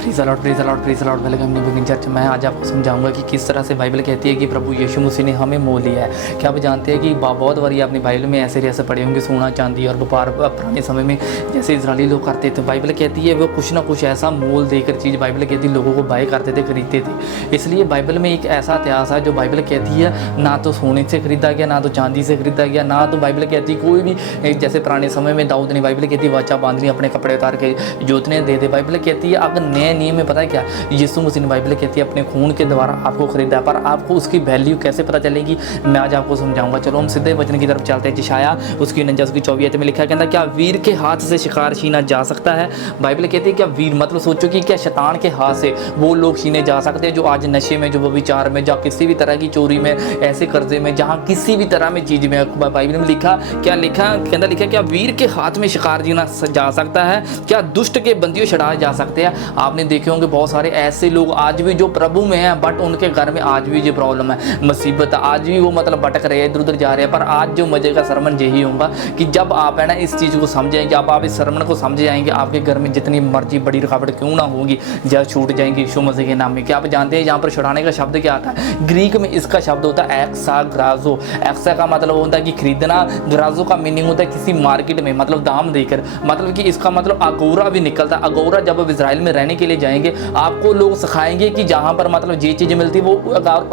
Praise the Lord, praise the Lord, praise the Lord. Welcome new begin church. मैं आज आपको समझाऊंगा कि किस तरह से बाइबल कहती है कि प्रभु यीशु मसीह ने हमें मोल लिया है। क्या आप जानते हैं कि बहुत बार अपनी बाइबल में ऐसे पढ़े होंगे, सोना चांदी और व्यापार पुराने समय में जैसे इजरायली लोग करते थे। बाइबल कहती है वो कुछ ना कुछ ऐसा मोल देकर चीज़ बाइबल कहती है लोगों को बाय करते थे, खरीदते थे। इसलिए बाइबल में एक ऐसा इतिहास है जो बाइबल कहती है ना तो सोने से खरीदा गया, ना तो चांदी से खरीदा गया, ना तो बाइबल कहती कोई भी जैसे पुराने समय में दाऊद ने बाइबल कहती वाचा बांधनी अपने कपड़े उतार के जोतने दे दे। बाइबल कहती है अगर नए नियम में पता है क्या, यीशु मसीह ने बाइबल कहती है अपने खून के द्वारा आपको खरीदा है। पर आपको उसकी वैल्यू कैसे पता चलेगी, मैं आज आपको समझाऊंगा। चलो हम सीधे वचन की तरफ चलते हैं। यशायाह उसकी 49 उसकी 24 में लिखा है, कहता क्या वीर के हाथ से शिकार छीना जा सकता है। बाइबल कहती है क्या वीर मतलब सोचो कि क्या शैतान के हाथ से वो लोग छीने जा सकते हैं जो आज नशे में, जो व्यभिचार में, या किसी भी तरह की चोरी में, ऐसे कर्जे में, जहाँ किसी भी तरह में चीज़ में। बाइबल में लिखा क्या लिखा, कहता लिखा क्या वीर के हाथ में शिकार जीना जा सकता है, क्या दुष्ट के बंदियों छुड़ाए जा सकते हैं। आपने देखे होंगे बहुत सारे ऐसे लोग आज भी जो प्रभु में हैं, बट उनके घर में आज भी ये प्रॉब्लम है, मुसीबत आज भी वो मतलब भटक रहे हैं, इधर उधर जा रहे हैं। पर आज जो मजे का सरमन यही होगा कि जब आप है ना इस चीज़ को समझेंगे, जब आप इस सरमन को समझ जाएंगे, आपके घर में जितनी मर्जी बड़ी रुकावट क्यों ना होगी जब छूट जाएंगी यीशु मसीह के नाम में। क्या आप जानते हैं यहाँ पर छुड़ाने का शब्द क्या आता है? ग्रीक में इसका शब्द होता है एक्सा ग्राजो। एक्सा का मतलब होता है कि खरीदना, ग्राजो का मीनिंग होता है किसी मार्केट में मतलब दाम देकर, मतलब कि इसका मतलब अगोरा भी निकलता है। अगोरा जब आप इजराइल में रहने के लिए जाएंगे आपको लोग सिखाएंगे कि जहाँ पर मतलब ये चीज़ मिलती है वो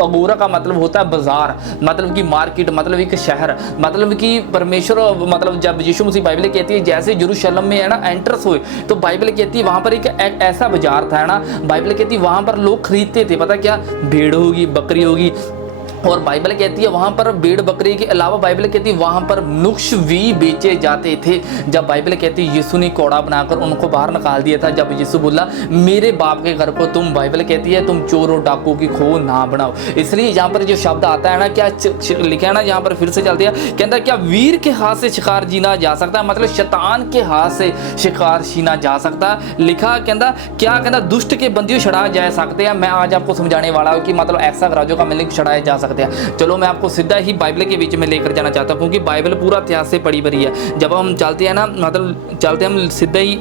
अगोरा का मतलब होता है बाजार, मतलब कि मार्केट, मतलब एक शहर, मतलब कि परमेश्वर। मतलब जब यीशु मसीह बाइबल कहती है जैसे यरूशलेम में है ना एंटर्स हुए तो बाइबल कहती है वहाँ पर एक ऐसा बाजार था ना, बाइबल कहती है वहाँ पर लोग खरीदते थे, पता क्या, भेड़ होगी, बकरी होगी। और बाइबल कहती है वहाँ पर भेड़ बकरी के अलावा बाइबल कहती है वहाँ पर नुक्स भी बेचे जाते थे। जब बाइबल कहती है यीशु ने कोड़ा बनाकर उनको बाहर निकाल दिया था, जब यीशु बोला मेरे बाप के घर को तुम, बाइबल कहती है तुम चोरों डाकू की खो ना बनाओ। इसलिए यहाँ पर जो शब्द आता है ना, क्या लिखा है ना, यहाँ पर फिर से चलते हैं, कहता क्या वीर के हाथ से शिकार जीना जा सकता है, मतलब शैतान के हाथ से शिकार छीना जा सकता है। लिखा कहता क्या, कहता दुष्ट के बंदियों छुड़ाए जा सकते हैं। मैं आज आपको समझाने वाला हूँ कि मतलब ऐसा राजों का मिलने छुड़ाए जा सकते हैं। चलो मैं आपको सीधा ही बाइबल के बीच में लेकर जाना चाहता हूं क्योंकि बाइबल पूरा इतिहास से पड़ी भरी है। जब हम चलते हैं ना, मतलब चलते हम सीधा ही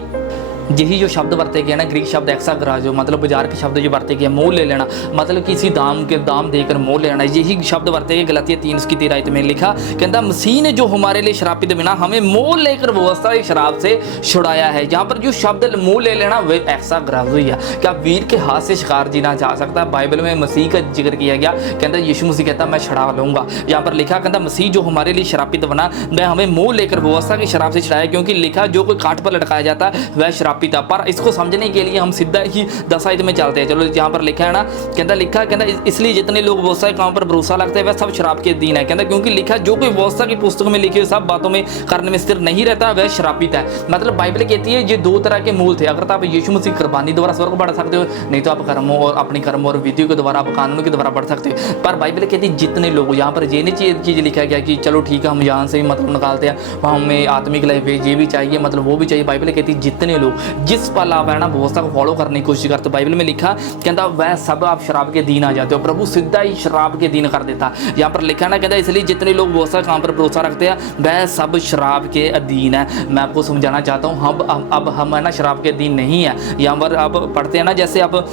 यही जो शब्द बरते गए ना, ग्रीक शब्द एक्साग्राजो मतलब बाजार के शब्द जो बरते गए, मोल ले लेना, मतलब किसी दाम देकर मोल ले लेना, यही शब्द बरते गए। गलातिया 3:13 में लिखा, कहता मसीह ने जो हमारे लिए श्रापित बिना हमें मोल लेकर व्यवस्था की शराब से छुड़ाया है। यहाँ पर जो शब्द मोल ले लेना वे एक्साग्राजो ही है। क्या वीर के हाथ से शिकार जीना जा सकता है? बाइबल में मसीह का जिक्र किया गया, कहता यीशु मसीह कहता मैं छुड़ा लूंगा। यहाँ पर लिखा कहता मसीह जो हमारे लिए श्रापित बना वह हमें मोल लेकर व्यवस्था की शराब से छुड़ाया, क्योंकि लिखा जो कोई काट पर लटकाया जाता है वह श्रापित। पर इसको समझने के लिए हम सीधा ही 10 आयत में चलते हैं। चलो यहाँ पर लिखा है ना, कहता इसलिए जितने लोग व्यवस्था के काम पर भरोसा रखते हैं वह सब शराब के अधीन है। कहता क्योंकि लिखा जो कोई व्यवस्था की पुस्तक में लिखे सब बातों में करने में स्थिर नहीं रहता वह श्रापित है। मतलब बाइबल कहती है ये दो तरह के मूल थे। अगर तो आप यीशु मसीह कुर्बानी द्वारा स्वर्ग बढ़ सकते हो, नहीं तो आप कर्मों और अपनी कर्मों और विधियों के द्वारा, आप कानूनों के द्वारा बढ़ सकते हो। पर बाइबल कहती है जितने लोग, यहाँ पर ये नहीं चीज़ लिखा गया कि चलो ठीक है हम यहाँ से मतलब निकालते हैं, वहाँ हमें आत्मिक लाइफ ये भी चाहिए, मतलब वो भी चाहिए। बाइबल कहती है जितने लोग जिस पल आप है ना व्यवस्था को फॉलो करने की कोशिश करते हो, बाइबल में लिखा कहता वह सब आप शराब के अधीन आ जाते हो। प्रभु सीधा ही शराब के अधीन कर देता। यहाँ पर लिखा ना, कहता इसलिए जितने लोग व्यवस्था काम पर भरोसा रखते हैं वह सब शराब के अधीन है। मैं आपको समझाना चाहता हूँ अब हम है ना शराब के अधीन नहीं है। यहाँ पर आप पढ़ते हैं ना, जैसे आप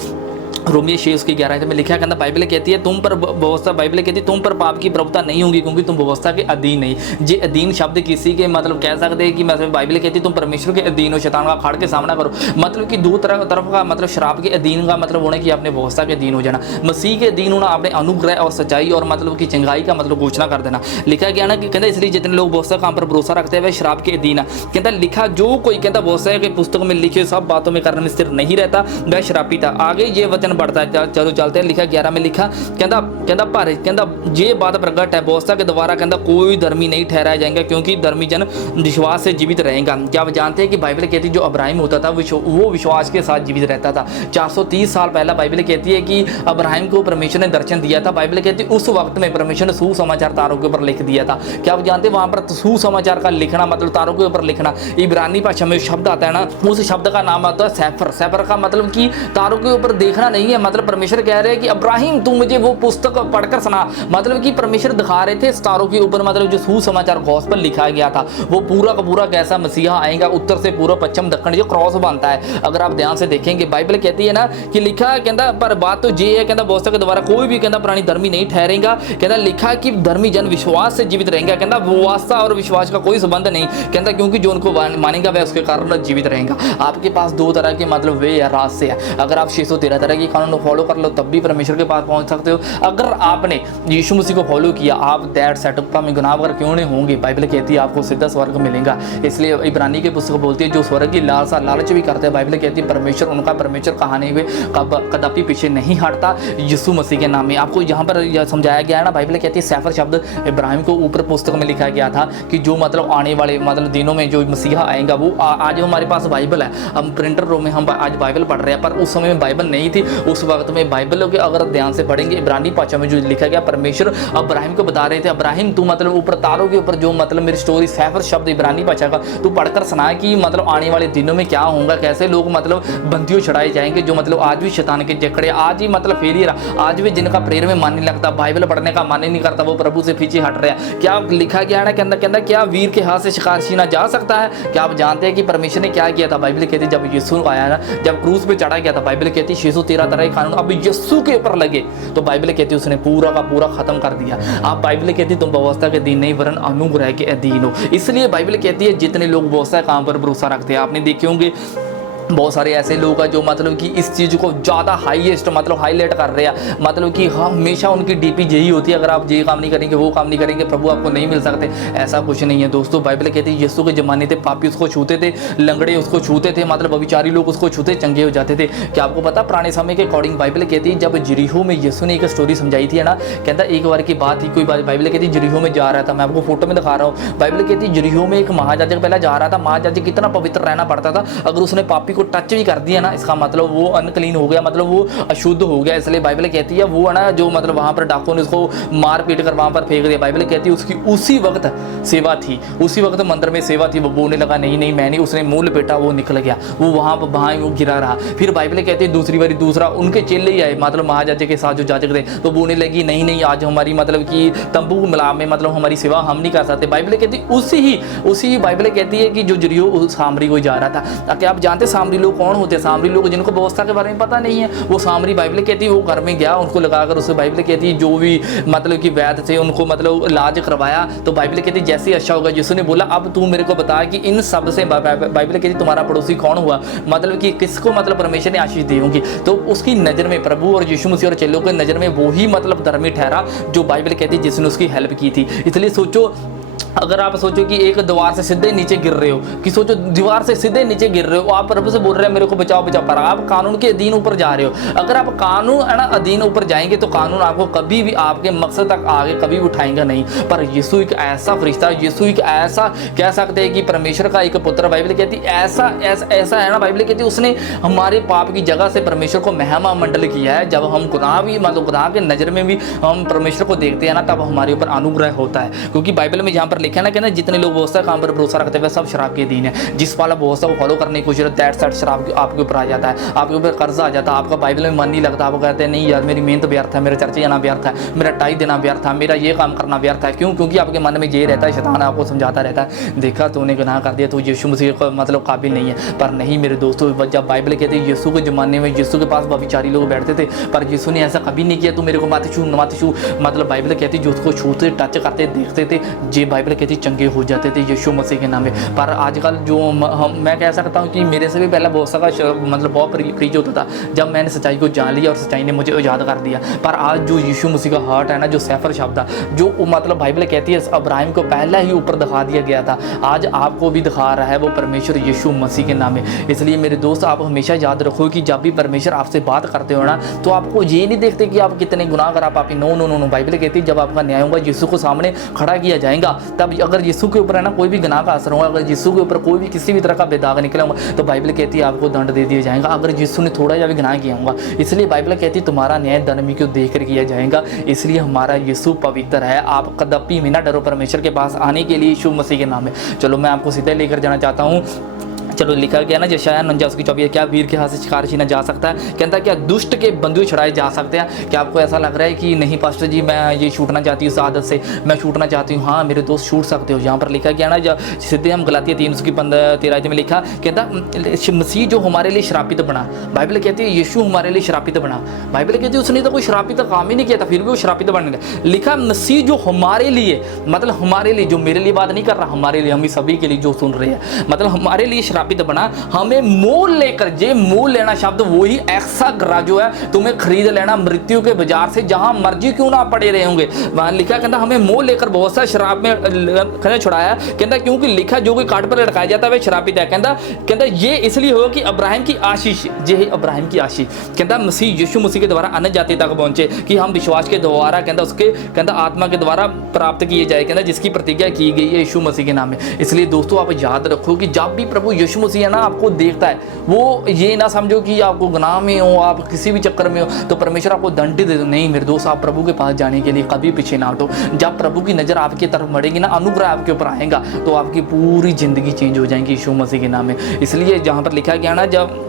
रोमियो 6:11 में लिखा, कहता बाइबल कहती है तुम पर व्यवस्था, बाइबल कहती है तुम पर पाप की प्रभुता नहीं होगी क्योंकि तुम व्यवस्था के अधीन नहीं। जे अधीन शब्द किसी के मतलब कह सकते हैं कि मतलब बाइबल कहती है तुम परमेश्वर के अधीन हो, शैतान का अखाड़ के सामना करो। मतलब कि दो तरफ का मतलब शराब के अधीन का मतलब होना कि आपने व्यवस्था के अधीन हो जाना, मसीह के अधीन होना, आपने अनुग्रह और सच्चाई और मतलब की चंगाई का मतलब घोषणा कर देना। लिखा गया ना कि कहता इसलिए जितने लोग व्यवस्था काम पर भरोसा रखते हैं वह शराब के अधीन है। कहता लिखा जो कोई कहता व्यवस्था के पुस्तक में लिखे सब बातों में करने में स्थिर नहीं रहता वह श्रापित है। आगे ये वचन बढ़ता है, चलो चलते हैं। लिखा 11 में लिखा, कहता ये बात प्रगट है व्यवस्था के द्वारा कहता कोई धर्मी नहीं ठहराया जाएगा क्योंकि धर्मी जन विश्वास से जीवित रहेगा। क्या आप जानते हैं कि बाइबल कहती है जो अब्राहिम होता था वो विश्वास के साथ जीवित रहता था। 430 साल पहला बाइबल कहती है कि अब्राहिम को परमेश्वर ने दर्शन दिया था। बाइबल कहती है उस वक्त में परमेश्वर ने सुसमाचार तारों के ऊपर लिख दिया था। क्या आप जानते हैं वहां पर सुसमाचार का लिखना मतलब तारों के ऊपर लिखना, इब्रानी भाषा में शब्द आता है ना, उस शब्द का नाम आता है सैफर। सैफर का मतलब कि तारों के ऊपर देखना नहीं नहीं है। मतलब परमेश्वर कह रहे हैं कि अब्राहिम तू मुझे वो पुस्तक पढ़कर सुना। मतलब कि परमेश्वर दिखा रहे थे सितारों के ऊपर, मतलब जो सुसमाचार गॉस्पेल लिखा गया था वो पूरा का पूरा कैसा मसीहा आएगा, उत्तर से पूर्व पश्चिम दक्षिण जो क्रॉस बनता है। अगर आप ध्यान से देखेंगे बाइबल कहती है ना कि लिखा कहता पर बात तो ये है कहता व्यवस्था के द्वारा कोई भी कहता प्राणी धर्मी नहीं ठहरेगा। कहता लिखा कि धर्मी जन विश्वास से जीवित रहेंगे। कहता व्यवस्था और विश्वास का कोई संबंध नहीं, कहता क्योंकि जो उनको मानेगा वह उसके कारण जीवित रहेगा। आपके पास दो तरह के मतलब वे या रास्ते हैं। अगर आप 613 तरह के कानून को फॉलो कर लो तब भी परमेश्वर के पास पहुंच सकते हो। अगर आपने यीशु मसीह को फॉलो किया, आप दैट सेटअप में गुनाहगार क्यों नहीं होंगे, बाइबल कहती है आपको सीधा स्वर्ग मिलेगा। इसलिए इब्रानी के पुस्तक बोलती है जो स्वर्ग की लालसा लालच भी करते हैं, बाइबल कहती है परमेश्वर उनका परमेश्वर कहानी में कदापि पीछे नहीं हटता यीशु मसीह के नाम में। आपको यहाँ पर यह समझाया गया है ना, बाइबल कहती है सैफर शब्द इब्राहिम को ऊपर पुस्तक में लिखा गया था कि जो मतलब आने वाले मतलब दिनों में जो मसीहा आएगा वो आज हमारे पास बाइबल है, हम प्रिंटर रूम में हम आज बाइबल पढ़ रहे हैं, पर उस समय में बाइबल नहीं थी। उस वक्त में बाइबल के अगर ध्यान से पढ़ेंगे इब्रानी भाषा में जो लिखा गया, परमेश्वर अब्राहिम को बता रहे थे अब्राहिम तू मतलब ऊपर तारों के ऊपर जो मतलब मेरी स्टोरी सैफर शब्द इब्रानी भाषा का तू पढ़कर सुना कि मतलब आने वाले दिनों में क्या होगा, कैसे लोग मतलब बंदियों छड़ाए जाएंगे, जो मतलब आज भी शैतान के जकड़े, आज ही मतलब फेलियर, आज भी जिनका प्रेयर में मन नहीं लगता, बाइबल पढ़ने का मन ही नहीं करता, वो प्रभु से पीछे हट रहा है। क्या लिखा गया है ना, कहता क्या वीर के हाथ से शिकार छीना जा सकता है। क्या आप जानते हैं कि परमेश्वर ने क्या किया था, बाइबल कहती जब यीशु आया ना, जब क्रूस पे चढ़ा गया था, बाइबल कहती 613 तरह के कानून अब यीशु के ऊपर लगे तो बाइबल कहती उसने पूरा का पूरा खत्म कर दिया। आप बाइबल कहती तुम व्यवस्था के अधीन नहीं वरन अनुग्रह के अधीन हो। इसलिए बाइबल कहती है जितने लोग व्यवस्था के काम पर भरोसा रखते हैं, आपने देखे होंगे बहुत सारे ऐसे लोग हैं जो मतलब कि इस चीज़ को ज़्यादा हाईएस्ट मतलब हाईलाइट कर रहे हैं, मतलब कि हमेशा उनकी डीपी यही होती है अगर आप ये काम नहीं करेंगे वो काम नहीं करेंगे प्रभु आपको नहीं मिल सकते। ऐसा कुछ नहीं है दोस्तों। बाइबल कहती है यीशु के ज़माने थे पापी उसको छूते थे, लंगड़े उसको छूते थे, मतलब व्यभिचारी लोग उसको छूते चंगे हो जाते थे। क्या आपको पता पुराने समय के अकॉर्डिंग बाइबल कहती है जब यरीहो में यीशु ने एक स्टोरी समझाई थी ना, कहता एक बार की बात थी, कोई बाइबल कहती है यरीहो में जा रहा था, मैं आपको फोटो में दिखा रहा हूँ। बाइबल कहती है यरीहो में एक महायाजक पहले जा रहा था, महायाजक कितना पवित्र रहना पड़ता था, अगर उसने पापी को टच भी कर दिया ना इसका मतलब वो अनक्लीन हो गया, मतलब वो अशुद्ध हो गया। इसलिए बाइबल कहती है वो है ना जो मतलब वहां पर डाकुओं ने उसको मार पीट कर वहां पर फेंक दिया। बाइबल कहती है उसकी उसी वक्त सेवा थी, उसी वक्त मंदिर में सेवा थी, वो बोलने लगा नहीं नहीं मैं नहीं, उसने मुंह लपेटा वो निकल गया, वो वहां पर वहां वो गिरा रहा। फिर बाइबल कहती है दूसरी बारी दूसरा उनके चेले ही आए मतलब महायाजक के साथ जो जाजक थे, तो बोलने लगी नहीं नहीं आज हमारी मतलब कि तंबू मिलाप में मतलब हमारी सेवा हम नहीं कर सकते। बाइबल कहती उसी बाइबल कहती है कि जो यरीहो सामरी को जा रहा था। क्या आप जानते सामरी लोग कौन होते हैं? सामरी लोग जिनको व्यवस्था के बारे में पता नहीं है, वो सामरी बाइबल कहती है वो घर में गया, उनको लगाकर उससे बाइबल कहती है जो भी मतलब कि वैद्य थे उनको मतलब इलाज करवाया। तो बाइबल कहती है जैसे अच्छा होगा यीशु ने बोला अब तू मेरे को बता कि इन सब से बाइबल कहती तुम्हारा पड़ोसी कौन हुआ, मतलब कि किसको मतलब परमेश्वर ने आशीष दी होंगी। तो उसकी नज़र में प्रभु और यीशु मसीह और चेलों के नज़र में वो ही मतलब धर्मी ठहरा जो बाइबल कहती है जिसने उसकी हेल्प की थी। इसलिए सोचो अगर आप सोचो कि एक दीवार से सीधे नीचे गिर रहे हो, कि सोचो दीवार से सीधे नीचे गिर रहे हो, आप प्रभु से बोल रहे हैं मेरे को बचाओ बचाओ, पर आप कानून के अधीन ऊपर जा रहे हो। अगर आप कानून है ना अधीन ऊपर जाएंगे तो कानून आपको कभी भी आपके मकसद तक आगे कभी भी उठाएंगा नहीं। पर यीशु एक ऐसा फरिश्ता, यीशु एक ऐसा कह सकते हैं कि परमेश्वर का एक पुत्र, बाइबल कहती ऐसा है ना, बाइबल कहती उसने हमारे पाप की जगह से परमेश्वर को महिमा मंडल किया है। जब हम गुनाह भी मतलब गुनाह के नज़र में भी हम परमेश्वर को देखते हैं ना तब हमारे ऊपर अनुग्रह होता है। क्योंकि बाइबल में जहाँ पर लिखा है ना कहना जितने लोग व्यवस्था काम पर भरोसा रखते हैं सब शराब के अधीन है। जिस वाला व्यवस्था को फॉलो करने की कोशिश करता है दैट शराब आपके ऊपर आ जाता है, आपके ऊपर कर्जा आ जाता है, आपका बाइबल में मन नहीं लगता, आप कहते हैं नहीं यार मेरी मेहनत व्यर्थ है, मेरा चर्चे जाना व्यर्थ है, मेरा टाई देना व्यर्थ है, मेरा ये काम करना व्यर्थ है। क्यों? क्योंकि आपके मन में ये रहता है, शैतान आपको समझाता रहता है देखा तूने गुनाह कर दिया तो यीशु मसीह को मतलब काबिल नहीं है। पर नहीं मेरे दोस्तों, जब बाइबल कहती है यीशु के ज़माने में यीशु के पास व्यभिचारी लोग बैठते थे, पर यीशु ने ऐसा कभी नहीं किया तू मेरे को मत छू। मतलब बाइबल कहती जो उसको छूते टच करते देखते थे ये बाइबल कहती चंगे हो जाते थे यीशु मसीह के नाम में। पर आजकल जो मैं कह सकता हूँ कि मेरे से भी पहला व्यवस्था का मतलब बहुत प्रीच होता था, जब मैंने सच्चाई को जान लिया और सच्चाई ने मुझे याद कर दिया। पर आज जो यीशु मसीह का हार्ट है ना, जो सैफर शब्द है, जो मतलब बाइबल कहती है अब्राहिम को पहला ही ऊपर दिखा दिया गया था, आज आपको भी दिखा रहा है वो परमेश्वर यीशु मसीह के नाम में। इसलिए मेरे दोस्त आप हमेशा याद रखो कि जब भी परमेश्वर आपसे बात करते हो ना तो आपको ये नहीं देखते कि आप कितने गुनाहगार आप no no no no. Bible कहती है जब आपका न्याय होगा यीशु को सामने खड़ा किया जाएगा, तब अगर यीशु के ऊपर है ना कोई भी गुनाह का असर होगा, अगर यीशु के ऊपर कोई भी किसी भी तरह का बेदाग निकला होगा तो बाइबल कहती है आपको दंड दे दिया जाएगा अगर यीशु ने थोड़ा या भी गुनाह किया होगा। इसलिए बाइबल कहती है तुम्हारा न्याय धर्मी को देख कर किया जाएगा। इसलिए हमारा यीशु पवित्र है, आप कदापि भी ना डरो परमेश्वर के पास आने के लिए यीशु मसीह के नाम में। चलो मैं आपको सीधे लेकर जाना चाहता हूँ चलो लिखा गया ना यशायाह 49:24, क्या वीर के हाथ से शिकार छीना जा सकता है, कहता है क्या दुष्ट के बंधुए छुड़ाए जा सकते हैं। क्या आपको ऐसा लग रहा है कि नहीं पास्टर जी मैं ये छूटना चाहती हूँ इस आदत से, मैं छूटना चाहती हूँ? हाँ मेरे दोस्त छूट सकते हो। यहाँ पर लिखा गया ना जब सीधे हम गलातिया 3:13 में लिखा, कहता मसीह जो हमारे लिए श्रापित बना, बाइबल कहती है यीशु हमारे लिए श्रापित बना। बाइबल कहती है उसने तो कोई श्रापित काम ही नहीं किया था, फिर भी वो श्रापित बन गया। लिखा मसीह जो हमारे लिए, मतलब हमारे लिए, जो मेरे लिए बात नहीं कर रहा, हमारे लिए, हम सभी के लिए जो सुन रहे हैं, मतलब हमारे लिए श्रापित बना, हमें मोल लेकर, जे मोल लेना शब्द वही ऐसा ग्रा जो है तुम्हें खरीद लेना मृत्यु के बाजार से, जहां मर्जी क्यों ना पड़े रहे होंगे। वहां लिखा कहता हमें मोल लेकर बहुत सा शराब में छुड़ाया, कहता क्योंकि लिखा जो कोई काट पर लटकाया जाता है वह श्रापित है। कहता ये इसलिए होगा कि अब्राहिम की आशीष, ये है अब्राहिम की आशीष, कहता मसीह यीशु मसीह के द्वारा अन्य जाति तक पहुंचे कि हम विश्वास के द्वारा कहता उसके कहता आत्मा के द्वारा प्राप्त किए जाए, कहता जिसकी प्रतिज्ञा की गई है यीशु मसीह के नाम में। इसलिए दोस्तों आप याद रखो कि जब भी प्रभु यीशु मसीह है ना आपको देखता है, वो ये ना समझो कि आपको गुनाह में हो, आप किसी भी चक्कर में हो तो परमेश्वर आपको दंड दे दो। नहीं मेरे दोस्त, आप प्रभु के पास जाने के लिए कभी पीछे ना हटो। जब प्रभु की नज़र आपकी तरफ मड़ेगी ना, अनुग्रह आपके ऊपर आएगा, तो आपकी पूरी ज़िंदगी चेंज हो जाएगी यीशु मसीह के नाम में। इसलिए जहाँ पर लिखा गया ना, जब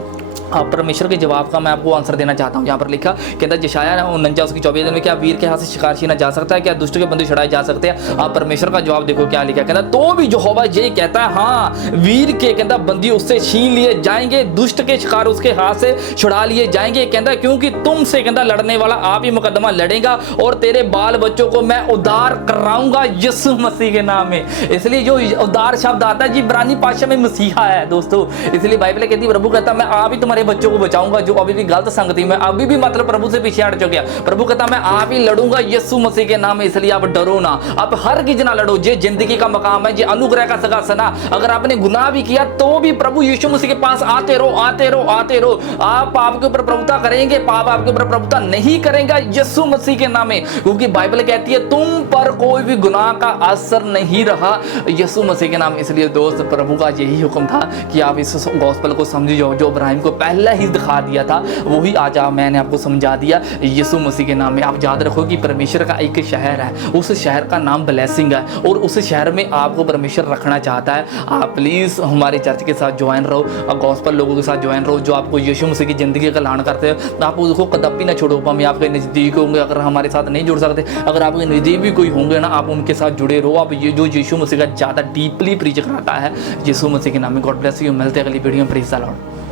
आप परमेश्वर के जवाब का मैं आपको आंसर देना चाहता हूँ। यहाँ पर लिखा कहता यशायाह 49:24 में, क्या वीर के हाथ से शिकार छीना जा सकता है, क्या दुष्ट के बंधु छुड़ाए जा सकते हैं। आप परमेश्वर का जवाब देखो क्या लिखा, कहता तो भी यहोवा ये कहता है हाँ वीर के कहता बंदी उससे छीन लिए जाएंगे, दुष्ट के शिकार उसके हाथ से छुड़ा लिए जाएंगे, कहता क्योंकि तुमसे कहता लड़ने वाला आप ही मुकदमा लड़ेगा और तेरे बाल बच्चों को मैं उद्धार कराऊंगा यीशु मसीह के नाम में। इसलिए जो उद्धार शब्द आता है जी इब्रानी भाषा में मसीहा है दोस्तों। इसलिए बाइबल कहती है, प्रभु कहता मैं आप ही तुम्हारे बच्चों को बचाऊंगा जो अभी भी गलत संगति में, अभी भी मतलब प्रभु से पीछे हट चुके हैं। प्रभु कहता मैं आप ही लड़ूंगा यीशु मसीह के नाम में। इसलिए आप डरो ना, आप हर किसी ना लड़ो। ये जिंदगी का मकाम है, ये अनुग्रह का सिंहासन। अगर आपने गुनाह भी किया तो भी प्रभु यीशु मसीह के पास आते रहो, आते रहो, आते रहो। आप पाप के ऊपर प्रभुता करेंगे, पाप आपके ऊपर प्रभुता नहीं करेगा यीशु मसीह के नाम में, क्योंकि बाइबल कहती है तुम पर कोई भी गुनाह का असर नहीं रहा यीशु मसीह के नाम। इसलिए दोस्त प्रभु का यही हुक्म था कि आप इस गॉस्पेल को समझ जाओ, जो इब्राहिम को पहले ही दिखा दिया था वही आज मैंने आपको समझा दिया यीशु मसीह के नाम में। आप याद रखो कि परमेश्वर का एक शहर है, उस शहर का नाम ब्लेसिंग है और उस शहर में आपको परमेश्वर रखना चाहता है। आप प्लीज़ हमारे चर्च के साथ ज्वाइन रहो और गॉस्पेल लोगों के साथ ज्वाइन रहो जो आपको यीशु मसीह की ज़िंदगी का ऐलान करते हैं। आप उसको कदपी ना छोड़ो। हम आपके नज़दीक होंगे, अगर हमारे साथ नहीं जुड़ सकते, अगर आपके नज़दीक भी कोई होंगे ना, आप उनके साथ जुड़े रहो। आप ये जो यीशु मसीह का ज़्यादा डीपली प्रीच कराता है यीशु मसीह के नाम में। God bless you. मिलते हैं अगली वीडियो में। Praise the Lord.